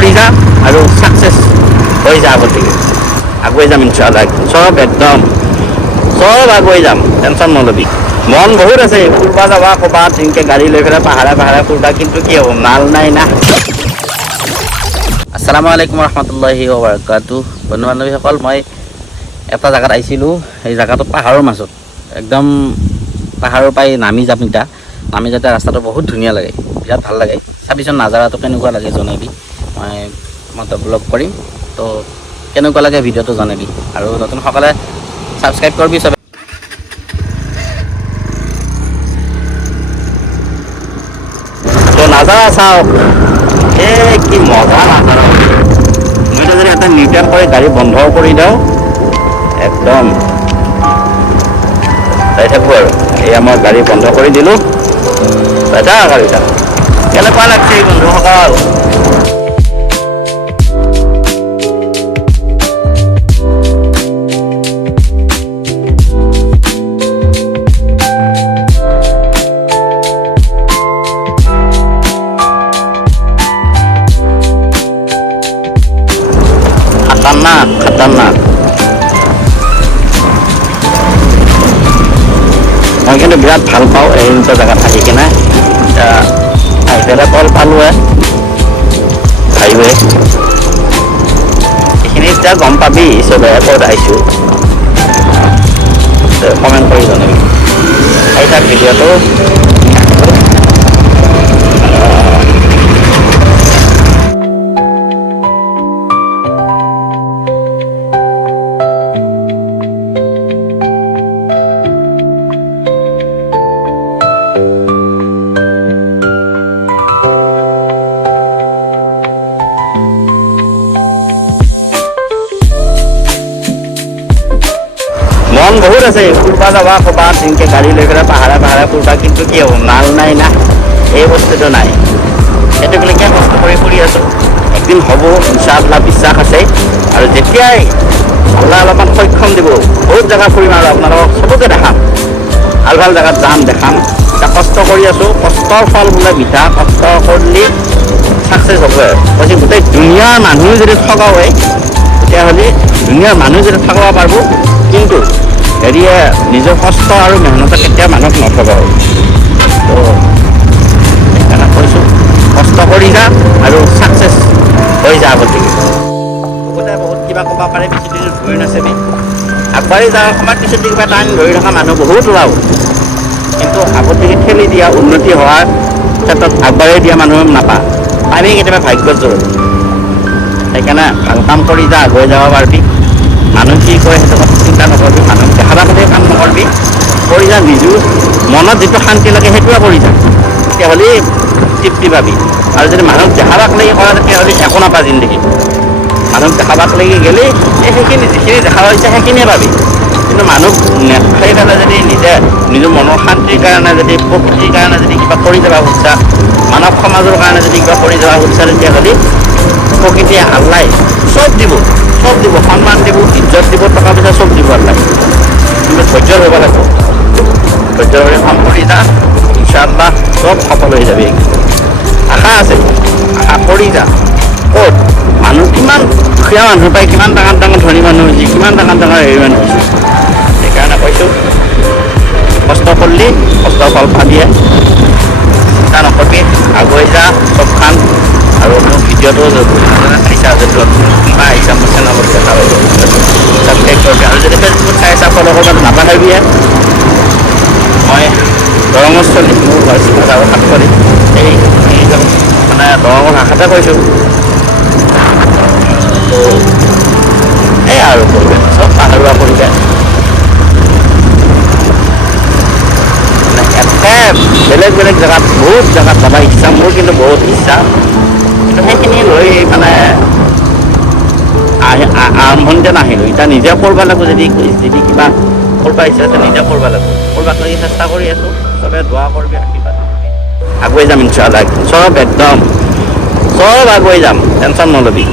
কৰি যা আৰু ছাকচেছ হৈ যা গতিকে আগুৱাই যাম ইনশাআল্লাহ চব একদম চব আগুৱাই যাম টেনশ্যন নলবি মন বহুত আছে ফুৰবা যাবা ক'ৰবাত এনেকৈ গাড়ী লৈ পেলাই পাহাৰে পাহাৰে ফুৰবা কিন্তু কি হ'ব মাল নাই না আসসালামু আলাইকুম ৰহমতুল্লাহি ৱ বাৰাকাতুহু বন্ধু বান্ধৱীসকল মই এটা জেগাত আহিছিলোঁ সেই জেগাটো পাহাৰৰ মাজত একদম পাহাৰৰ পৰাই নামি যাম এতিয়া নামি যাওঁতে ৰাস্তাটো বহুত ধুনীয়া লাগে বিৰাট ভাল লাগে চাবিচোন নাজাৰাটো কেনেকুৱা লাগে জনাবি মই ব্লগ কৰিম তো কেনেকুৱা লাগে ভিডিঅ'টো জনাবি আৰু নতুন সকলে ছাবস্ক্ৰাইব কৰিবি চবে তো নাজাৰা চাওক এই কি মজা নাজাৰা মই যদি এটা নিউটন কৰি গাড়ী বন্ধ কৰি দিওঁ একদম চাই থাকোঁ আৰু এয়া মই গাড়ী বন্ধ কৰি দিলোঁ চাই থাক গাড়ীটা কেনেকুৱা লাগছে বন্ধুসকল খাতাৰনাক মই কিন্তু বিৰাট ভাল পাওঁ এই জেগাত থাকি কিনে এতিয়া কল পালোঁৱে হাইৱে এইখিনি এতিয়া গম পাবি চবে ক'ত আহিছোঁ কমেণ্ট কৰি জনাবি চাই থাক ভিডিঅ'টো মন বহুত আছে ফুৰবা যাবা ক'ৰবাত এনেকৈ গাড়ী লৈ পেলাই পাহাৰে পাহাৰে ফুৰবা কিন্তু কি হ'ব মাল নাই না এই বস্তুটো নাই সেইটোলৈকে কষ্ট কৰি ফুৰি আছোঁ একদিন হ'ব ইনশাআল্লাহ বিশ্বাস আছে আৰু যেতিয়াই আল্লাহ অলপমান সক্ষম দিব বহুত জেগা ফুৰিম আৰু আপোনালোকক চবকে দেখাম ভাল ভাল জেগাত যাম দেখাম এতিয়া কষ্ট কৰি আছোঁ কষ্টৰ ফল বোলে মিঠা কষ্ট কৰিলে ছাকচেছ হ'ব কৈছে গোটেই দুনিয়াৰ মানুহ যদি ঠগা হয় তেতিয়াহ'লে দুনিয়াৰ মানুহ যদি ঠগাব পাৰিব কিন্তু হেৰিয়ে নিজৰ কষ্ট আৰু মেহনতে কেতিয়া মানুহক নঠগাব তো সেইকাৰণে কৈছোঁ কষ্ট কৰি যা আৰু ছাকচেছ হৈ যা গতিকে বহুতে বহুত কিবা ক'ব পাৰে বেছি দিন ধৰি নাচাবি আগবাঢ়ি যোৱাৰ সময়ত কিছু কিবা টাইম ধৰি থকা মানুহ বহুত ওলাব কিন্তু আগতকৈ ঠেলি দিয়া উন্নতি হোৱাৰ ক্ষেত্ৰত আগবাঢ়ি দিয়া মানুহ নাপায় আমি কেতিয়াবা ভাগ্যত জৰুৰী সেইকাৰণে ভাল কাম কৰি যা আগুৱাই যাব পাৰিবি মানুহ কি কয় সেইটো কথা চিন্তা নকৰিবি মানুহক দেখাবা পাতে কাম নকৰিবি কৰি যা নিজেও মনত যিটো শান্তি লাগে সেইটোৱে কৰি যা তেতিয়াহ'লে তৃপ্তি পাবি আৰু যদি মানুহক দেখাবাক লাগি কৰা তেতিয়াহ'লে একো নাপা জিন্দগী মানুহক দেখাবাক লাগি গ'লে সেইখিনি যিখিনি দেখা হৈছে সেইখিনিয়ে পাবি কিন্তু মানুহ নেখাই পেলাই যদি নিজৰ মনৰ শান্তিৰ কাৰণে যদি প্ৰকৃতিৰ কাৰণে যদি কিবা কৰি যাব খুজিছা মানৱ সমাজৰ কাৰণে যদি কিবা কৰি যাব খুজিছা তেতিয়াহ'লে প্ৰকৃতিয়ে আল্লাই চব দিব সন্মান দিব ইজ্জত দিব টকা পইচা চব দিব আল্লাই কিন্তু ধৈৰ্য হ'ব লাগিব ধৈৰ্য ধৰি কাম কৰি যা ইনশাআল্লাহ চব সফল হৈ যাবি আশা আছে আশা কৰি যা ক'ত মানুহ কিমান দুখীয়া মানুহ পাই কিমান ডাঙৰ ডাঙৰ ধনী মানুহ হৈছে কিমান ডাঙৰ ডাঙৰ হেৰি মানুহ হৈছে সেইকাৰণে কৈছোঁ কষ্ট কৰিলে কষ্টৰ ফল পাবিয়ে চিন্তা নকৰিবি আগুৱাই যা চব খান আৰু মোৰ ভিডিঅ'টো চাইছা যদি কোনোবা আহিছা মোৰ চেনেলত দেখা পাব ছাবস্ক্ৰাইব কৰিবি আৰু যদি ফেচবুকত চাই আছা ফ'ল' কৰিব নাপাহৰিবিয়ে মই দৰঙৰ চলি মোৰ ঘৰ চিন্তা আৰু সাত কৰি এই মানে দৰঙৰ ভাষাতে কৈছোঁ এই আৰু পৰিৱেশ চব পাহাৰুৱা পৰিৱেশ বেলেগ বেলেগ জেগাত বহুত জেগাত যাব ইচ্ছা মোৰ কিন্তু বহুত ইচ্ছা কিন্তু সেইখিনি লৈ মানে আৰম্ভণিতে নাহিলোঁ এতিয়া নিজে কৰিব লাগিব যদি কিবা কৰিব ইচ্ছা আছে নিজে কৰিব লাগিব কৰিবাক লাগি চেষ্টা কৰি আছোঁ চবে দোৱা কৰিবি আশীৰ্বাদ আগুৱাই যাম ইনশাআল্লাহ চব একদম চব আগুৱাই যাম টেনশ্যন নল'বি